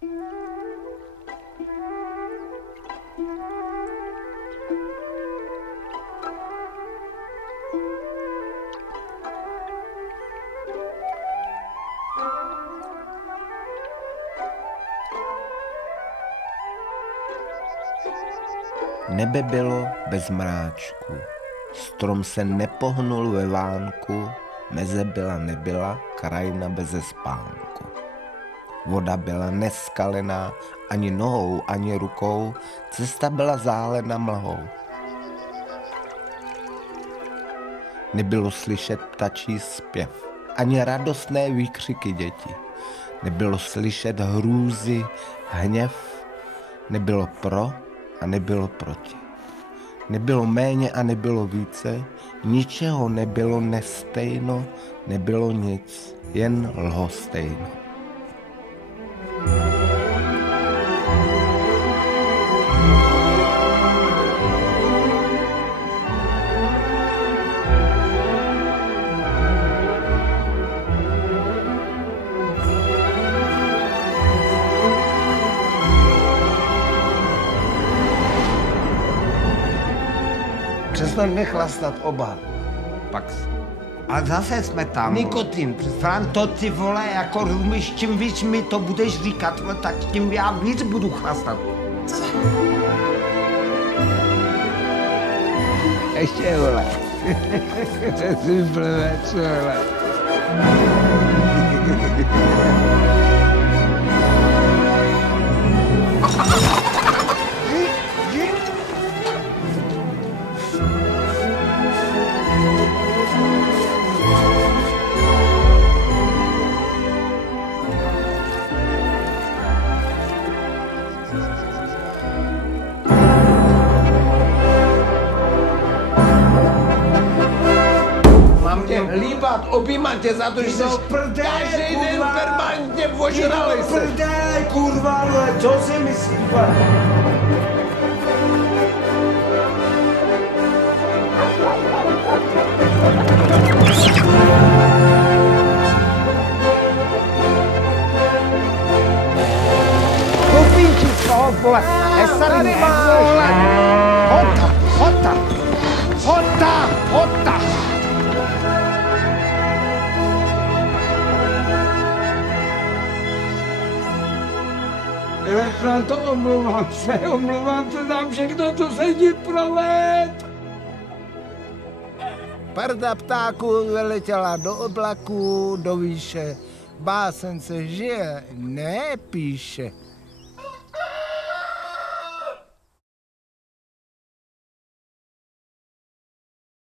Nebe bylo bez mráčku, strom se nepohnul ve vánku, meze byla nebyla, krajina beze spánku. Voda byla neskalená ani nohou, ani rukou, cesta byla zálena mlhou. Nebylo slyšet ptačí zpěv, ani radostné výkřiky dětí. Nebylo slyšet hrůzy, hněv, nebylo pro a nebylo proti. Nebylo méně a nebylo více, ničeho nebylo nestejno, nebylo nic, jen lhostejno. Přestaňme chlastat oba. Pak, ale zase jsme tam. Nikotin, Fran, to ty vole, jako rumíš, čím víc mi to budeš říkat, tak tím já víc budu chlastat. Ještě vole. Jsi blbec, vole. Líbat, objímat tě za to, že jsi každý den permanentně ožrali se. Prdele, kurva, co si myslíš? Kopínči z toho, vole, tady má, vole. Hota. Franto, omlouvám se za všechno, co se ti proved. Parda ptáků vyletěla do oblaků, do výše. Básen se žije, ne píše.